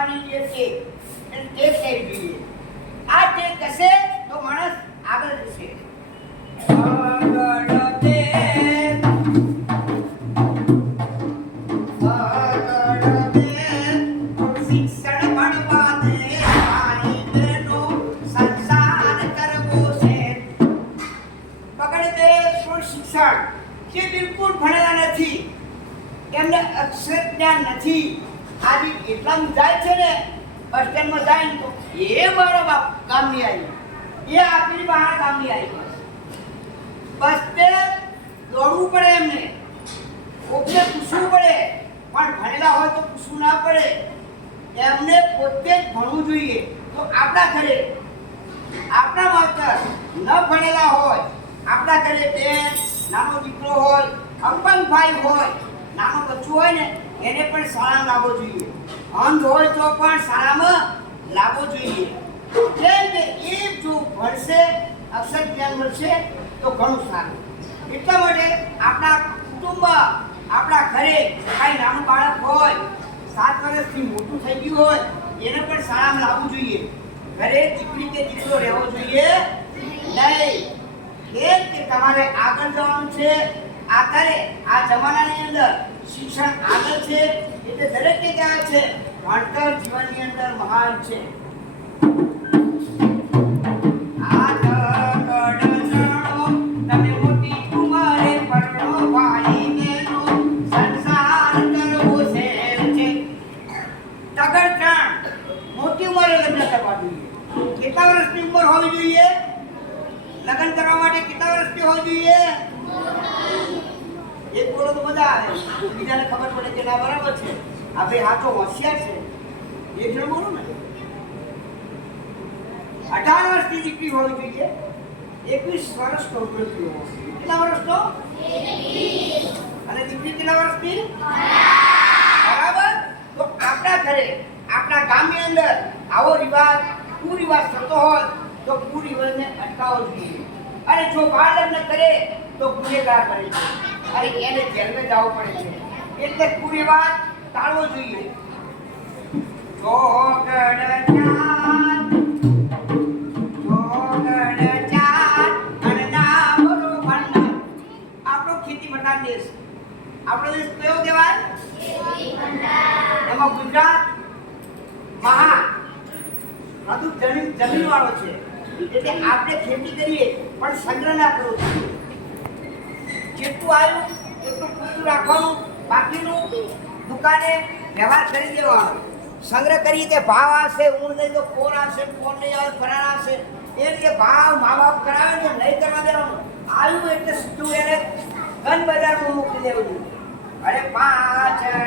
ભણવાની જે છે એને ટેક લેવી જોઈએ. આ ટેક હશે તો માણસ આગળ જશે. શિક્ષણ ભણવા દે મારી બેનો સંસાર કરવો છે. પકડ દે પણ શિક્ષણ જે બિલકુલ ભણેલા નથી, એમને અક્ષર જ્ઞાન નથી. આજે એટલા જાય છે ને બસ સ્ટેન્ડમાં જાય ને તો એ મારો બાપ ગામની આવી, એ આપણી બહાર ગામની આવી. બસ તે દોડવું પડે, એમને કોઈને પૂછવું પડે, પણ ભણેલા હોય તો પૂછવું ના પડે. એમને પોતે જ ભણવું જોઈએ. તો આપણા ઘરે આપણા માસ્ટર ન ભણેલા હોય, આપણા ઘરે બેન નાનો દીકરો હોય, અપંગ ભાઈ હોય, નાનો બચ્ચું હોય ને એને પણ શાળામાં લાવવો જોઈએ. અંધ હોય તો પણ શાળામાં લાવવો જોઈએ. કેમ કે એ જો ભણશે, અક્ષર જ્ઞાન મળશે તો ઘણું સારું. એટલા માટે આપણા કુટુંબ, આપણા ઘરે કાંઈ નાનું બાળક હોય, 7 વર્ષથી મોટું થઈ ગયું હોય, એને પણ શાળામાં લાવવું જોઈએ. ઘરે દીકરી કે દીકરો રહેવો જોઈએ નહીં. કેમ કે તમારે આગળ જવાનું છે. અત્યારે આ જમાનાની અંદર શિક્ષણ આગળ છે, એટલે દરેકે કહેવાય છે ભણતર જીવનની અંદર મહાન છે. તમે મોટી ઉંમરે પરણો ભાઈ બહેનો સંસાર કરવો છે. તગડ 3 મોટી ઉંમરે લગ્ન કરવા જોઈએ. કેટલા વર્ષની ઉંમર હોવી જોઈએ લગ્ન કરવા માટે? કેટલા વર્ષની હોવી જોઈએ? એક બોલો તો મજા આવે, બીજાને ખબર પડે કે ના બરાબર છે, આ ભાઈ હાચો હોશિયાર છે. એક જણ બોલો ને. 18 વર્ષની દીકરી હોવી જોઈએ, 21 વર્ષનો વ્યક્તિ હોવો જોઈએ. કેટલા વર્ષનો? 21. અને દીકરી કેટલા વર્ષની? બરાબર. તો આપણા ઘરે, આપણા ગામની અંદર આવો રિવાજ, કુરિવાજ થતો હોય તો કુરિવાજને અટકાવવો જોઈએ. અને જો બાળ લગ્ન કરે તો ગુનેગાર બને છે, અને એને જેલમાં જવું પડે છે. એટલે કુરિવાજ ટાળવો જોઈએ. આપણો ખેતી પ્રધાન દેશ. આપણો દેશ કયો કહેવાય? એમાં ગુજરાત જમીન વાળો છે. એટલે આપણે ખેતી કરીએ પણ સંગ્રહ ના કરવો જોઈએ. જેટલું આવ્યું એટલું પૂરતું રાખવાનું, બાકીનું દુકાને વ્યવહાર કરી દેવાનો. સંગ્રહ કરીએ કે ભાવ આવશે, ઊંડ નહીં તો કોણ આવશે, કોણ નહીં આવે, ફરાળ આવશે, એ રીતે ભાવ મા બાપ કરાવે ને નહીં કરવા દેવાનું. આવ્યું એટલે સીધું એને ગન બજારમાં મૂકી દેવું જોઈએ. અરે પાછળ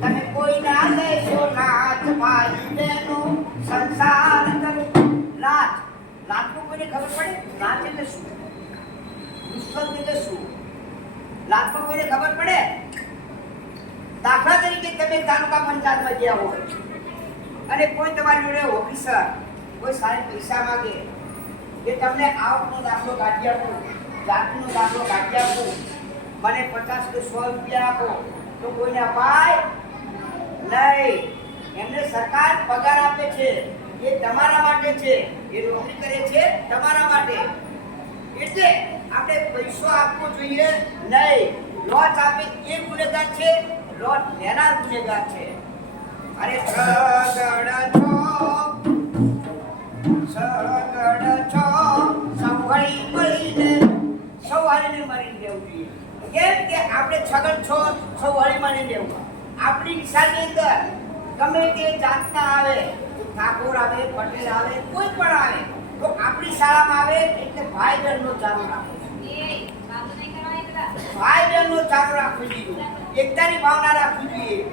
તમે કોઈ ના લેશો લાજ ભાઈ બહેનો સંસાર કરો. લાજ, લાજનું કોઈને ખબર પડે? લાજ એટલે શું? દુષ્કર્મ એટલે શું? લાજમાં કોઈને ખબર પડે? દાખલા તરીકે તમે તાલુકા પંચાયતમાં ગયા હોય અને કોઈ તમારી જોડે ઓફિસર કોઈ સારા પૈસા માંગે કે તમને આવકનો દાખલો કાઢી આપો, જાતિનો દાખલો કાઢી આપો, મને 50 કે 100 રૂપિયા આપો, તો કોઈને અપાય નહીં. એમને સરકાર પગાર આપે છે, એ તમારા માટે છે, એ નોકરી કરે છે તમારા માટે. એટલે આપણે પૈસો આપવો જોઈએ નહીં. લોચ આપે એ ગુનેગાર છે, લોચ લેનાર ગુનેગાર છે. અરે સગડ છો સંભળી મળીને સવારીને મળી દેવું જોઈએ. કેમ કે આપણે છગડ છો સવારી મળી દેવું. આપણી નિશાની અંદર ગમે તે જાતના આવે, ઠાકોર આવે, પટેલ આવે, કોઈ પણ આવે, તો આપણી શાળામાં આવે એટલે ભાઈ બહેનનો ચારો રાખવો. ભાઈ બહેનનો ચારો રાખવો જોઈએ. એકતાની ભાવના રાખવી જોઈએ.